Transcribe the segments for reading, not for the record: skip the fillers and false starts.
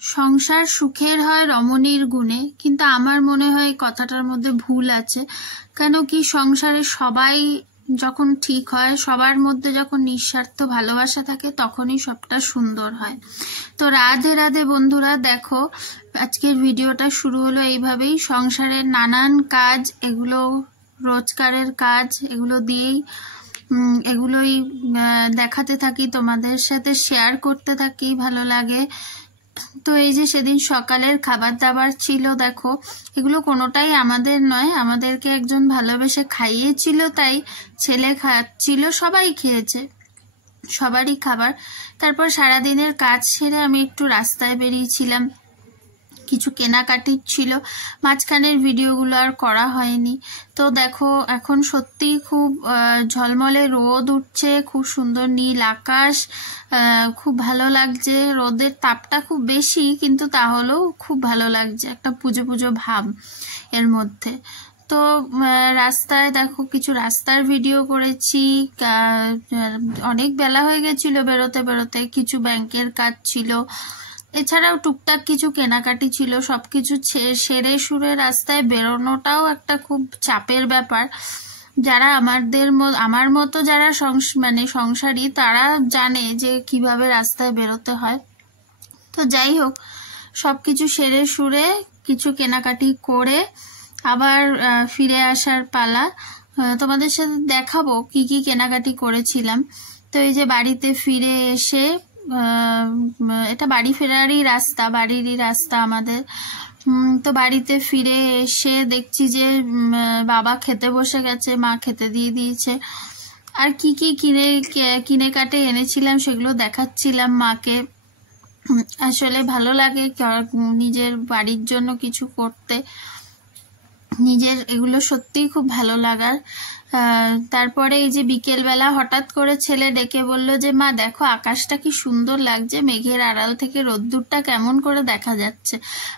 সংসার সুখের হয় রমণীর গুণে, কিন্তু আমার মনে হয় কথাটার মধ্যে ভুল আছে। কেন কি, সংসারে সবাই যখন ঠিক হয়, সবার মধ্যে যখন নিঃস্বার্থ ভালোবাসা থাকে, তখনই সবটা সুন্দর হয়। তো রাধে রাধে বন্ধুরা, দেখো আজকের ভিডিওটা শুরু হলো এইভাবেই। সংসারের নানান কাজ, এগুলো রোজগারের কাজ, এগুলো দিয়েই এগুলোই দেখাতে থাকি, তোমাদের সাথে শেয়ার করতে থাকি, ভালো লাগে। তো এই যে সেদিন সকালের খাবার দাবার ছিল, দেখো এগুলো কোনোটাই আমাদের নয়, আমাদেরকে একজন ভালোবেসে খাইয়েছিল, তাই ছেলে খাচ্ছিল, সবাই খেয়েছে, সবারই খাবার। তারপর সারাদিনের কাজ সেরে আমি একটু রাস্তায় বেরিয়েছিলাম, কিছু কেনাকাটির ছিল, মাঝখানের ভিডিওগুলো আর করা হয়নি। তো দেখো এখন সত্যি খুব ঝলমলে রোদ উঠছে, খুব সুন্দর নীল আকাশ, খুব ভালো লাগছে। রোদের তাপটা খুব বেশি, কিন্তু তাহলেও খুব ভালো লাগছে, একটা পুজো পুজো ভাব এর মধ্যে। তো রাস্তায় দেখো কিছু রাস্তার ভিডিও করেছি, অনেক বেলা হয়ে গেছিলো বেরোতে বেরোতে, কিছু ব্যাংকের কাজ ছিল, এছাড়াও টুকটাক কিছু কেনাকাটি ছিল। সবকিছু সেরে সুরে রাস্তায় বেরোনোটাও একটা খুব চাপের ব্যাপার। যারা আমার মতো যারা সংসারী, তারা জানে যে কিভাবে রাস্তায় বেরোতে হয়। তো যাই হোক, সবকিছু সেরে সুরে কিছু কেনাকাটি করে আবার ফিরে আসার পালা। তোমাদের সাথে দেখাবো কি কি কেনাকাটি করেছিলাম। তো এই যে বাড়িতে ফিরে এসে, এটা বাড়ি ফেরারই রাস্তা, বাড়িরই রাস্তা আমাদের। তো বাড়িতে ফিরে এসে দেখছি যে বাবা খেতে বসে গেছে, মা খেতে দিয়ে দিয়েছে। আর কি কি কিনে কাটে এনেছিলাম সেগুলো দেখাচ্ছিলাম মাকে। আসলে ভালো লাগে নিজের বাড়ির জন্য কিছু করতে, নিজের এগুলো সত্যিই খুব ভালো লাগার। তারপরে এই যে বিকেলবেলা হঠাৎ করে ছেলে ডেকে বলল যে মা দেখো আকাশটা কি সুন্দর লাগছে, মেঘের আড়াল থেকে রোদ্দুরটা কেমন করে দেখা যাচ্ছে।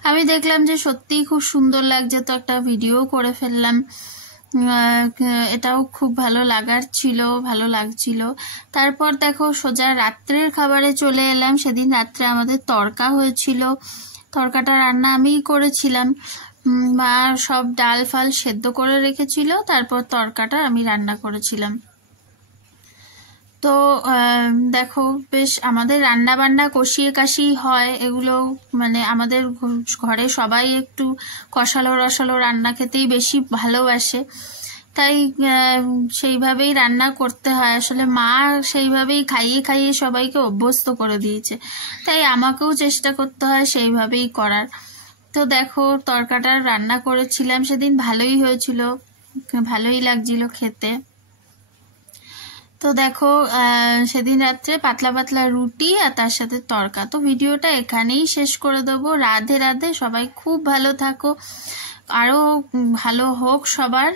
আমি দেখলাম যে সত্যিই খুব সুন্দর লাগছে, তো একটা ভিডিও করে ফেললাম। এটাও খুব ভালো লাগছিল। তারপর দেখো সোজা রাত্রের খাবারে চলে এলাম। সেদিন রাত্রে আমাদের তড়কা হয়েছিল, তড়কাটা রান্না আমিই করেছিলাম। মা সব ডাল ফাল সেদ্ধ করে রেখেছিল, তারপর তড়কাটা আমি রান্না করেছিলাম। তো দেখো বেশ আমাদের রান্না বান্না কষিয়ে কাশিয়ে হয়, এগুলো আমাদের ঘরে সবাই একটু কষালো রসালো রান্না খেতেই বেশি ভালোবাসে, তাই সেইভাবেই রান্না করতে হয়। আসলে মা সেইভাবেই খাইয়ে খাইয়ে সবাইকে অভ্যস্ত করে দিয়েছে, তাই আমাকেও চেষ্টা করতে হয় সেইভাবেই করার। তো দেখো তরকাটা রান্না করেছিলাম সেদিন, ভালোই হয়েছিল, ভালোই লাগছিল খেতে। তো দেখো সেদিন রাত্রে পাতলা পাতলা রুটি আর তার সাথে তরকা। তো ভিডিওটা এখানেই শেষ করে দেবো। রাধে রাধে, সবাই খুব ভালো থাকো, আরও ভালো হোক সবার।